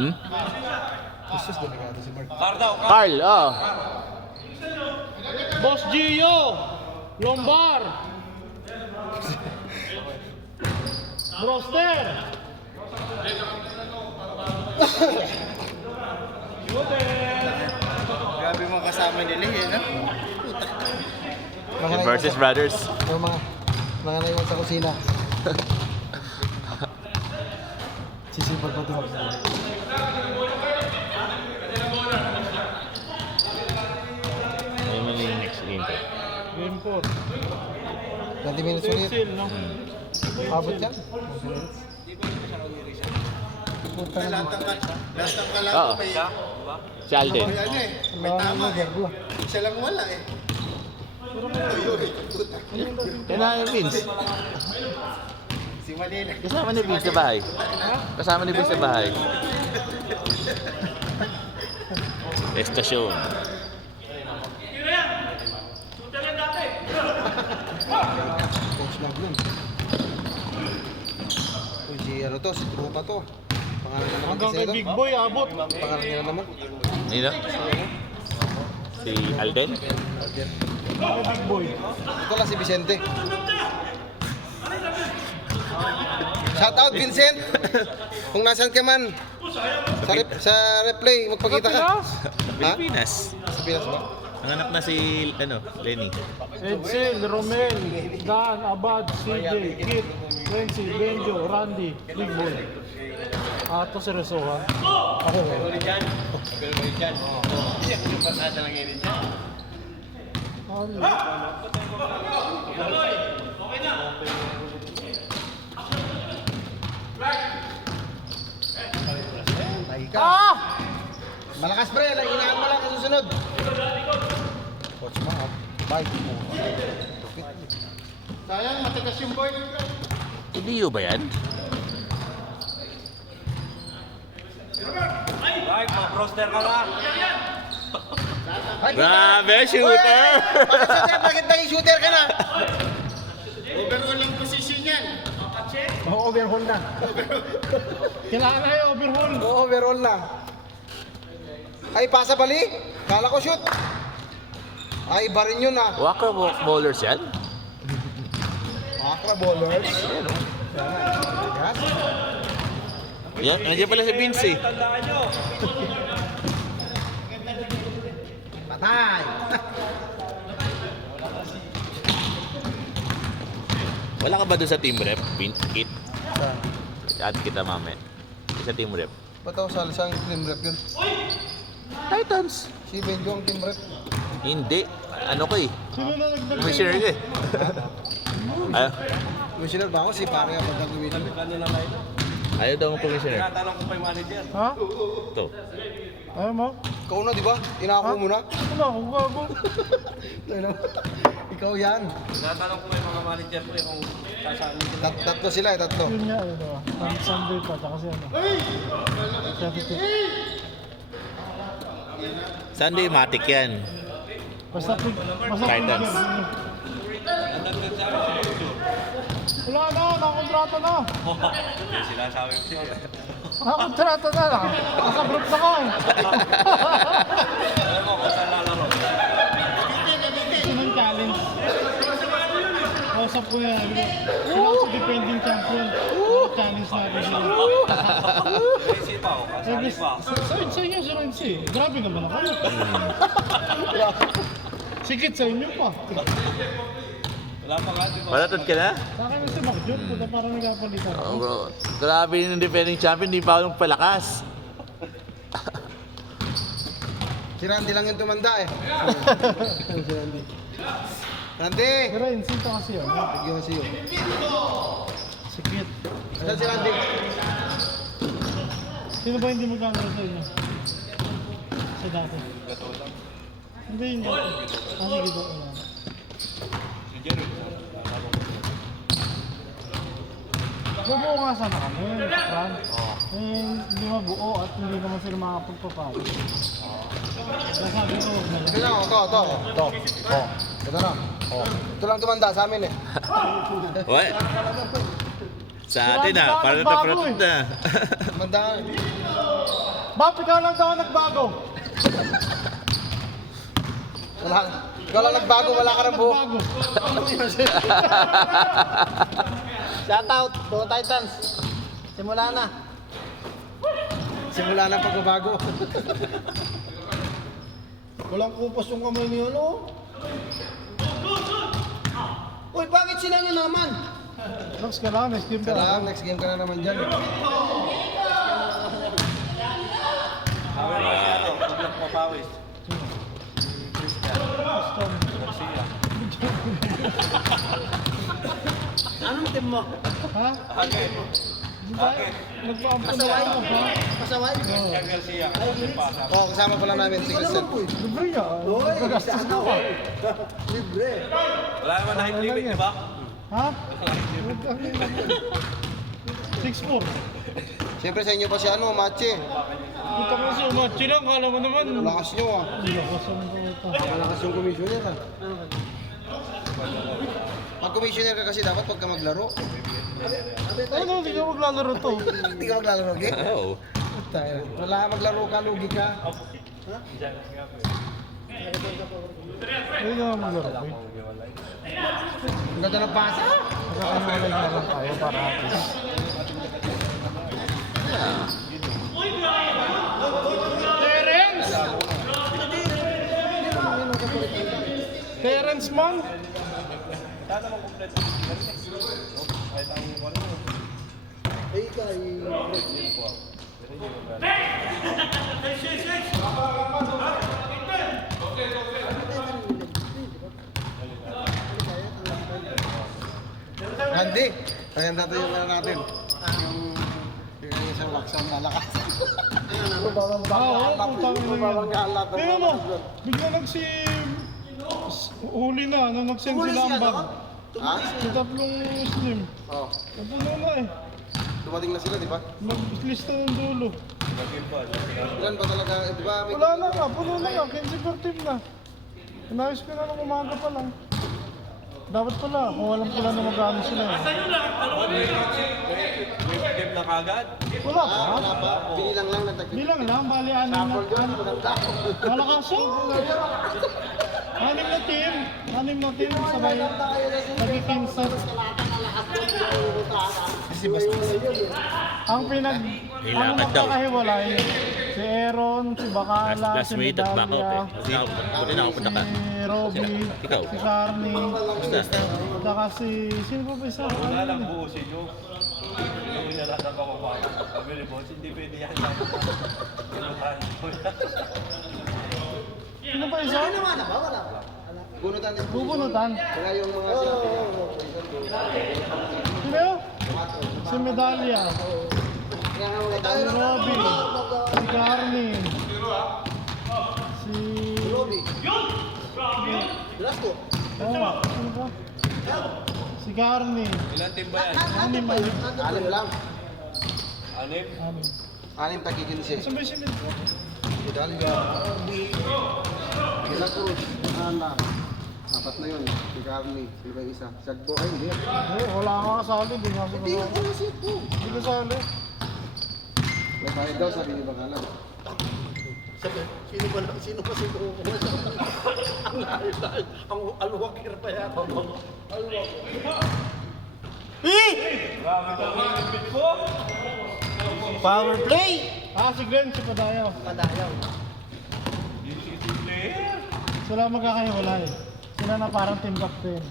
Hmm? Jesus, delikado si Mark. Carl, oh. Boss Gio! Lombar! Broster! Grabe mga kasama nila eh, no? Yung versus brothers. Yung mga naiwan sa kusina. Sisipag pa ito. Ano naman yung next game ko? Game 4. 20 minutes ulit. Pencil, no? Abot yan. Puta na. Oo. Si Alden. May tama eh. Siya lang wala eh. Yan na yung Vince. Si Manila. Kasama ni Vince sa bahay. Kasama ni Vince sa bahay. Estasyon. Coach lang yun. Uy, si ano to, si Trupa to. Pangalan naman Hanggang kasi kay ito. Big Boy, abot. Pangalan nila naman. Nino? Si Alden? Hanggang Big Boy. Ito lang si Vicente. Shout out Vincent! Kung nasan ka man, sa replay, magpakita ka. Pilipinas. Sa Pinas ba? Nanganap na si Lenny. Edsel, Romel, Dan, Abad, CJ, Kit, Renzi, Benjo, Randy, Big Boy. Ito si Resoha. Ako ba? Tahi ka. Malakas pre, inaan mo lang sa susunod. Coach mo, bye. Sayang, matigas yung boy. Leo ba yan? Ay, ma-broster ka na. Grabe, shooter! Bakit naging shooter ka na? Overall ang position yan. Oo, overhaul na. Kailangan na yung overhaul. Oo, overhaul na. Ay, pasa bali. Kala ko shoot. Ay, iba rin yun ah. Waka bowlers yan? Akra bowlers. Yan. Yan, nandiyan pala si Vince eh. Tandaan nyo. Patay. Wala ka ba doon sa team rep, Kit? At kita mamaya. Sa team rep. Ba't ako sali sa team rep yun? Titans. Si Benjo ang team rep. Hindi. Ano ko eh. Sino na nagdag? Commissioner ko eh. Ayaw. Commissioner ba ako? Si pare ang magagawin. Ayaw daw ang commissioner. Tatanong ko pa yung manager. Ha? Ito. Ayaw mo? Ikaw na, di ba? Inako mo na. Wala, ako gago. Ano? Ikaw yan. Tatanong ko pa yung mga manager ko kung sasaan nyo. Tatlo sila eh, tatlo. Yun nga, yun diba? Sunday pa, tsaka si ano. Sunday Matic yan. Basta Titans. Wala na, nakakontrata na. Sila sabi ko siya. Nakakontrata na. Nasa group na ka eh. Alam mo kung saan lalaro. Sinong challenge? Kausap ko yan. Sila sa defending champion. Challenge natin sila. Crazy pa ako. Kasali pa. Sa inyo, si Renzi. Grabe naman ako. Sikit sa inyo pa. Wala pa nga, di ba? Malatod ka na? Sa akin na si Marjun, puta parang nagkapalitan Oh, ako. bro. Grabe yung defending champion, di pa ako palakas. Si Randy lang yung tumanda eh. Si Randy. Randy! Si Renzi ito kasi yun. Bigyan mo siyo. Sikit. Saan si Randy? Sino ba hindi magkakaroon sa inyo? Sa dati. Hindi, hindi. Sige po. Bubuo nga sana kami, Fran. Hindi mabuo at hindi naman sila makapagpapalo. Kaya sabi ko, huwag na Ito lang. lang, ito. Oh, ito na. Oh. Ito lang tumanda sa amin eh. What? Sa atin na, para Bago na na. Mandaan. Bap, ikaw lang daw ang nagbago. Wala. Ikaw lang nagbago, wala ka ng buhok. Nagbago. Shoutout, Go Titans. Simula na. Simula na pagbabago. Walang kupos yung kamay niyo, no? Uy, bakit sila na naman? Next ka lang, next game ka. Salam, next game ka na naman dyan. Paglang papawis. Anong team mo? Ha? Bakit? Bakit? Nagpaampun na ako, ha? Pasaway? Yan Garcia. Pasa. Oo, kasama pala namin si Christian. Libre ka. Gagastos ka pa. Libre. Wala naman na high limit, di ba? Ha? 6-4. Siyempre sa inyo pa si ano, Machi. Kita mo si Umachi lang, kala mo naman. Lakas nyo ah. Lakas ang puta. Malakas yung commissioner ah. Pag commissioner ka kasi dapat pag ka maglaro. Ano, hindi ka maglalaro to. Hindi ka maglalaro, okay? Oo. Wala maglaro ka, lugi ka. Hindi ka maglaro. Ang ganda ng pasa. Magkakaniwalay na lang tayo para at least. Terence! Terence man? Hindi. Kaya natin yung ano natin. Yung isang laksang lalakas. Tingnan mo, bigla huli na, nung nag-send sila ang bag. Ha? Sa tatlong Muslim. Oo. Napuno na eh. Dumating na sila, di ba? Mag-lista ng dulo. Ilan ba talaga? Di ba? Wala na nga, puno na nga, 15-14 na. Inayos ko na ng umaga pa lang. Dapat pala, kung walang pula na magkano sila. Game na kagad. Wala pa. Wala pa. Binilang lang nagtagli. Bilang lang, bali anim na. Yun, maganda. Wala kaso. Anim na team. Anim na team, sabay. Naging set. Ang Kailangan daw. magkakahiwalay, si Aaron, si Bacala, Last si minute at back out eh. Medaglia, Buti na ako punta ka. si Robby, Ikaw. si Carney, Basta. saka sino pa ba isa? Wala lang buusin nyo. Yung lahat ng kapapaka. Pabili mo, hindi pwede yan. Kinutan ko yan. Sino pa isa? Bunutan din. Bubunutan. Kaya yung mga sinabi. Sino yun? Si Medaglia, si Robby, si Carney, si... Oo nga, sino pa? Si Carney. Ilan team ba yan? Anim ba yun? Anim lang. Anim? Anim. Anim takikinsi. Saan ba si Medaglia? Medalya. Kila Cruz. Ana. Apat na yun. Si Carly. Sino ba yung isa? Sagbo. Ay, hindi. Wala ka kasali, di nga siguro. Hindi ka kasali. May bayad daw, sabi ni Bakalan. Power play! Ah, si Glenn, si Padayaw. Sila magkakahiwalay. Sila na parang team captain.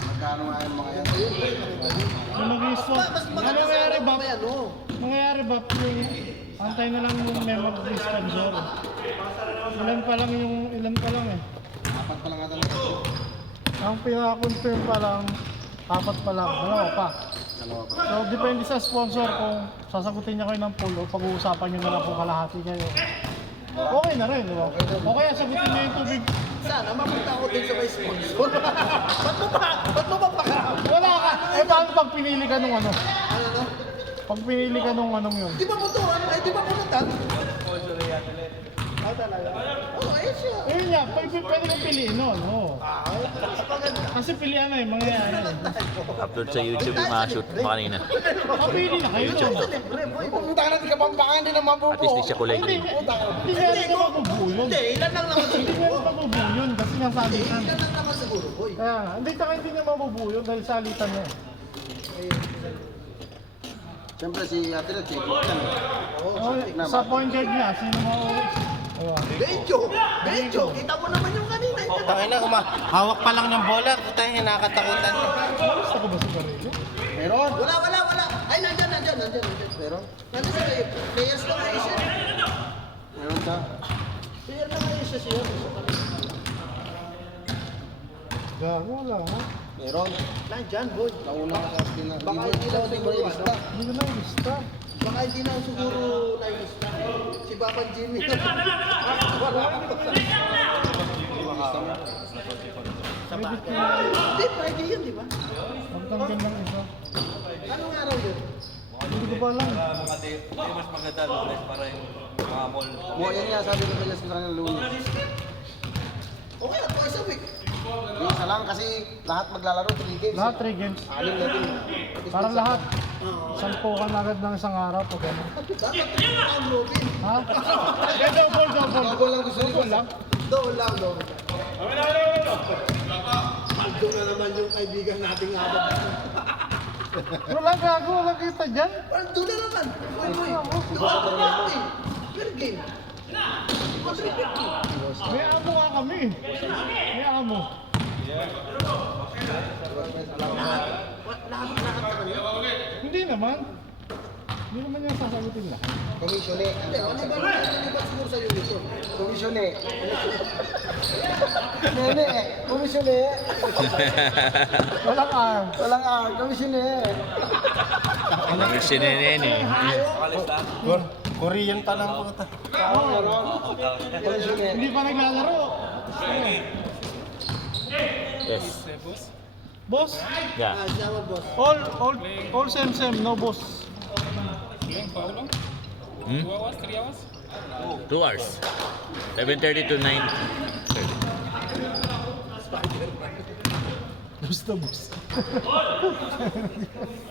Magkano nga yung mga yan? Yung nag-i-spot. Ano nangyayari ba? Nangyayari ba? Yung antay na lang yung may mag-sponsor. Ilan pa lang eh. Apat pa lang ata lang. Ang pinaka-confirm pa lang, 4 pa lang. Dalawa pa. Dalawa pa. So, depende sa sponsor kung sasagutin niya kayo ng pool o pag-uusapan niyo na lang kung kalahati kayo. Okay na rin, di ba? O kaya sagutin niyo yung tubig. Sana mapunta ako din sa may sponsor. Ba't mo ba pa? Wala ka! Eh, paano pag pinili ka nung ano? Ano no? Pag pinili ka nung anong yun? Di ba butuan? Ay di ba pumuntan? talaga. Oo, ayos siya. Ayun nga, pwede kong piliin nun. Oo. Mas maganda. Kasi pilihan na eh, mangyayari. Upload sa YouTube yung mga shoot mo kanina. Kapili na kayo nun. Siyempre, boy. Pumunta ka natin kapampangan, hindi naman At least di siya kulay Hindi, green. hindi nga rin mabubuo yun. Hindi, ilan lang naman Hindi siguro. nga rin mabubuo yun kasi nga salitan. Ilan lang naman siguro, boy. Kaya nga, hindi nga mabubuo yun dahil salitan na eh. Siyempre si Ate Red, check it lang. Oh, sa point guard niya, sino mauwi? Benjo! Kita mo naman yung kanina. Tangin na, hawak pa lang ng bola, tayo nakatakutan. Gusto ko ba si Barilo? Meron. Wala. Ay, nandyan. Meron. Nandyan sa kayo. Players lang kayo siya. Meron siya. Player lang kayo siya. Gago, wala ha? Meron. Nandyan, boy. Nauna ka sa skin na. Baka hindi lang siguro lista. Hindi ko na lista. Baka hindi na siguro na-lista. Si Baban Jimmy. Edit ko na. Hindi, pwede yun, di ba? Magtanggal lang isa. Anong araw yun? Hindi ko pa alam. Mga di mas maganda lunes para yung mga mall. Mo, yan nga sabi ko kanya sa kanila lunes. Okay, twice a week. Yung isa lang kasi lahat maglalaro 3 games. Lahat 3 games. Alim na din. Para lahat. Sampukan agad ng isang araw pag ano. Dapat ang Robin. Ha? Eh, double. Double lang gusto nito. Double lang. Doon lang. Doon na naman yung kaibigan nating habang. Wala gago, wala kita dyan. Doon na naman. Boy. Per game. May amo nga kami. May amo. Lahat na kanya. Hindi naman. Hindi naman niya sasagutin lahat. Komisyon eh. Hindi, ano ba siguro sa uniform? Komisyon eh. Nene, komisyon eh. Walang arm. Walang komisyon eh. Ang sinenen eh. Korean pa lang po ito. Komisyon eh. Hindi pa naglalaro. Yes. Boss, Yeah. Siya boss. all same, no boss. Hmm? 2 hours. 7:30 to 9. Basta boss.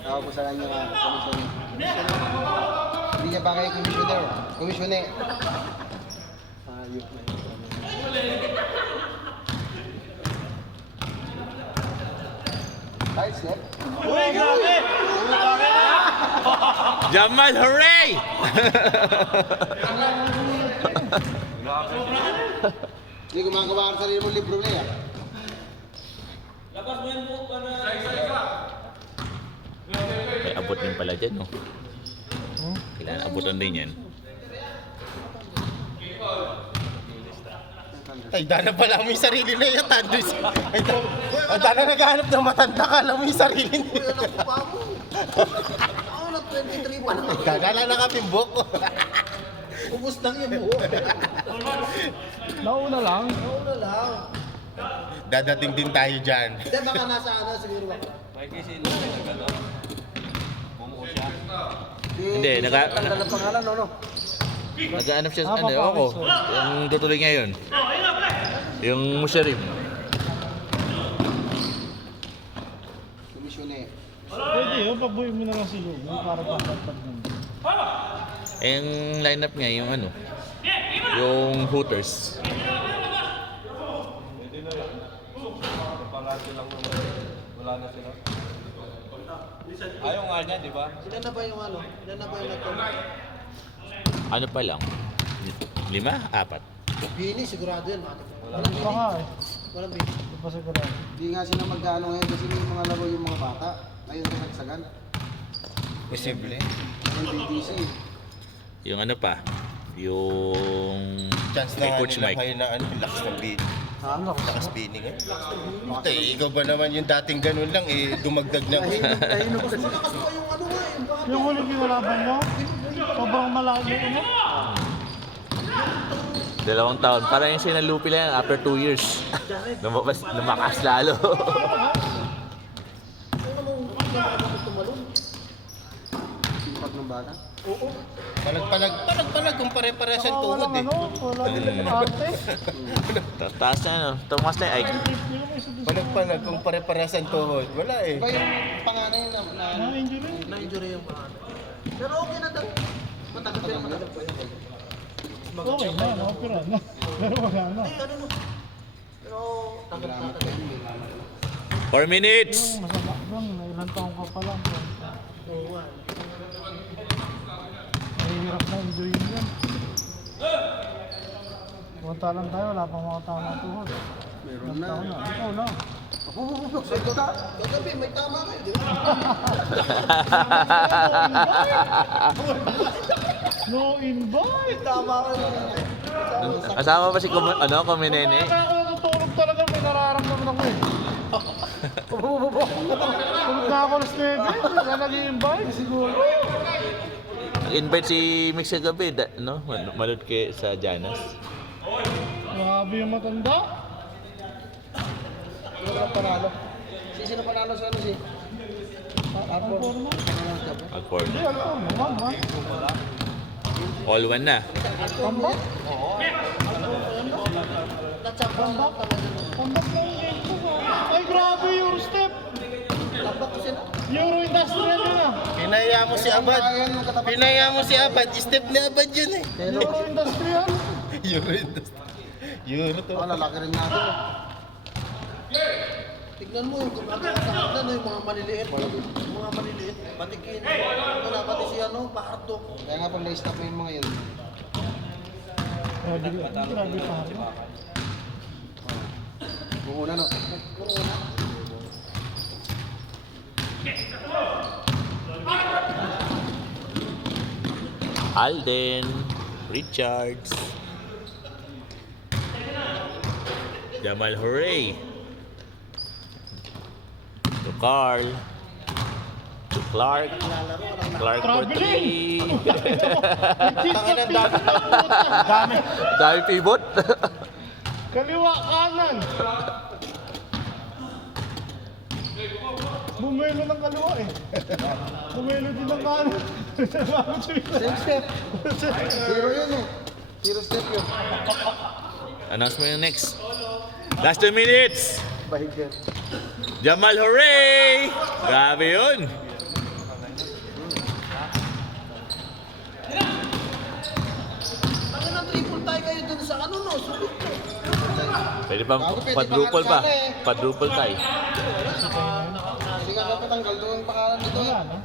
Ako po sa kanya nga, komisyon. Hindi niya pa kayo komisyoner. Komisyon eh. Ayok na yun. Tight step. Jamal, hooray! Hindi gumagawa ka sa sarili mong libro na yan. May abot din pala dyan, no? Kailangan abutan din yan. Ay, dana pala mo yung sarili na yung tandus. Ay, dana naghahanap ng matanda ka, alam mo yung sarili Uy, niya. anak ko pa mo. Ako na 23 pa naman. Dana na kapimbok. Ubus lang yung buhok. Nauna lang. Nauna lang. Dadating din tayo dyan. Hindi, baka nasa ano siguro ako. May kasi lunes na gano'n. Bumuo siya. Hindi, Tanggal ng pangalan, no? Nag-aanap siya, Ah, ano, ewan ko. papakiso. Yung tutuloy ngayon. Yung musharib. Komisyon eh. Pwede yun, pabuhin mo na lang si Lugo para pagpagpag nun. Eh, yung lineup niya, yung ano, yung Hooters. Palagi lang naman. Wala na sila. Ayaw nga niya, di ba? Ilan na ba yung ano? Ilan na ba yung nagkamay? Ano pa lang? 5? 4? Bini, sigurado yan. Walang Ano pa nga eh. Walang bini. Hindi pa sigurado. Hindi nga sila magkano ngayon kasi may mga laro yung mga bata. Ngayon kasagsagan. Posible. NBTC. Yung ano pa? Yung... Chance kay na nga Coach nila Mike. kayo na ano, lakas ng bini. Ha? Lakas bini nga. Ikaw ba naman yung dating ganun lang, eh, dumagdag na. Nahinog kasi. Malakas pa yung ano nga, yung baka. Yung huling kinalaban nyo, sobrang malayo ano? 2 taon. Para yung sinalupi lang yan after 2 years. Lumakas lalo. Ano mo, hindi ka tumalon. Sipag ng bata. Palag kung pare-pares ang tuhod Walang eh. ano, walang arte. Taas na ano. Tumas na ay. Palag kung pare-pares ang tuhod. Wala eh. Iba yung panganay na Na-injury. Na-injury yung pangalan. Pero okay na daw. Matagal pa yung matagal pa yun. Okay na, na-opera na. Pero wala na. Ay, ano no? Pero tagal na tagal. 4 minutes. Masama lang, ilang taong ka pa lang. Oo nga. Mahirap na enjoy yan. Punta lang tayo, wala pang mga tamang tuhod. meron na. Ikaw na, ikaw na. Kagabi, may tama kayo, di ba? No invite! Tama kayo. Kasama pa si Kuminene. Kaya ako natutulog talaga, may nararamdaman ako eh. Tulog na ako alas 9, wala nag-i-invite siguro. Nag-invite si Mix sa gabi. No? Malod kay sa Janas. Grabe yung matanda. Sino na panalo? Sino panalo sa ano si? Ang forma. Accord. Hindi, ano po, naman ha. All one na. Comeback? Comeback? Comeback na yung game ko ba? Ay, grabe yung step! Euro Industrial yun ah. Pinaya mo si Abad. Pinaya mo si Abad. Step ni Abad yun eh. Euro Industrial. Euro industry. Euro to. Lalaki rin natin. Tignan mo yung kumakasakitan no, yung mga maliliit. Yung mga maliliit. Batikin. Wala pati si ano, Pahartok. Kaya nga pag na-stop mo yung mga yun. Grabe pa rin. Kung una no. Alden. Richards. Jamal Hooray. To Carl. To Clark. Clark for Traveling! 3. Dami. Dami pivot. Kaliwa, kanan. Bumelo ng kaliwa eh. Bumelo din ng kanan. Same step. Zero yun eh. Zero step yun. Announce mo yung next. Last 2 minutes. Bahigan. Jamal Hooray! Grabe yun. Tangan ng triple tie kayo dun sa ano no, sulit no. Pwede pa quadruple pa. Quadruple tayo. Hindi ka dapat tanggal doon ang pangalan nito eh. Wala na.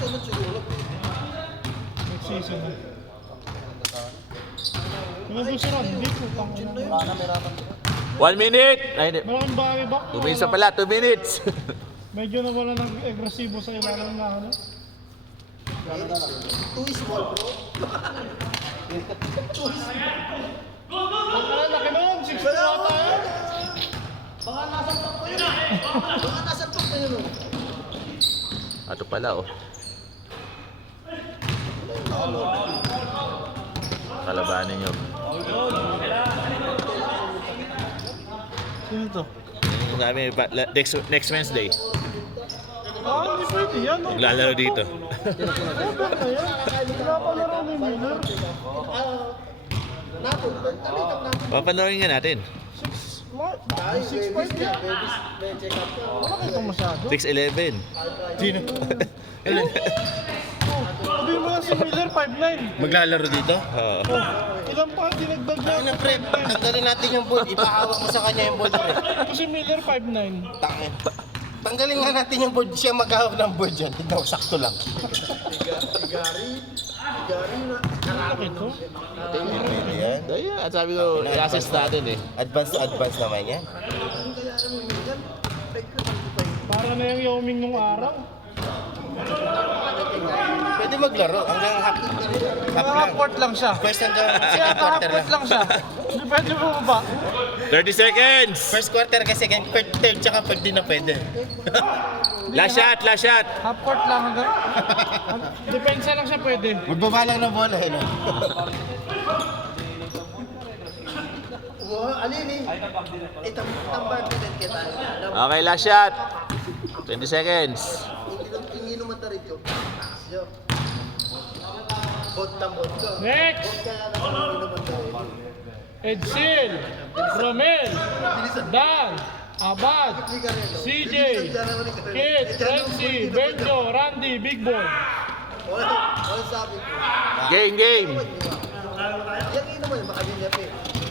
Sunod siguro. Next season na. Yung gusto rin, hindi po. Wala na, may rapat. 1 minute. Ay, hindi. Maraming bagay back. 2 minutes na pala. 2 minutes. Medyo nawala ng agresibo sa ilalim na ano. Too small bro. Ang laki nun, 6 na ata yun. Baka nasa top pa yun. Baka nasa top pa yun. Ato pala oh. Kalabanin nyo. Sino to? Yung sabi, next Wednesday. Hindi pwede yan. No? Maglalaro dito. Over na yan. Pinapalaro ni Miller. Papanoorin nga natin. 6'5 yan. Wala kayo masyado. 6'11. Sino? Hindi mo nga si Miller 5'9. Maglalaro dito? Oo. Ilan pa dinagdag niya? Ano pre, tanggalin natin yung board. Ipahawak mo sa kanya yung board pre. Kasi Miller 5'9. Tangin. Tanggalin nga natin yung board. Siya maghahawak ng board yan. Tignan mo, sakto lang. Malaki to. Pwede yan. Ayun, at sabi ko, i-assess natin eh. Advance to advance naman yan. Para na yung Yoming nung araw. Pwede maglaro. Hanggang half lang. Half-court lang siya. First hanggang Kaya second quarter half-court lang. lang siya. Hindi pwede mo ba? 30 seconds! First quarter kasi second, third, tsaka pag di na pwede. Last shot, last shot! Half-court lang hanggang... Depensa lang siya pwede. Magbaba lang ng bola eh. No? Alin eh. Tambay pinag kita. Okay, last shot. 20 seconds. Hindi naman tarik yun. Bot ka. Next! Kaya naman daw. Edsil, Romel, Dan, Abad, CJ, Kit, Renzi, Benjo, Randy, Big Boy. Wala sabi ko. Game, game. Yan naman, makalinya pa eh.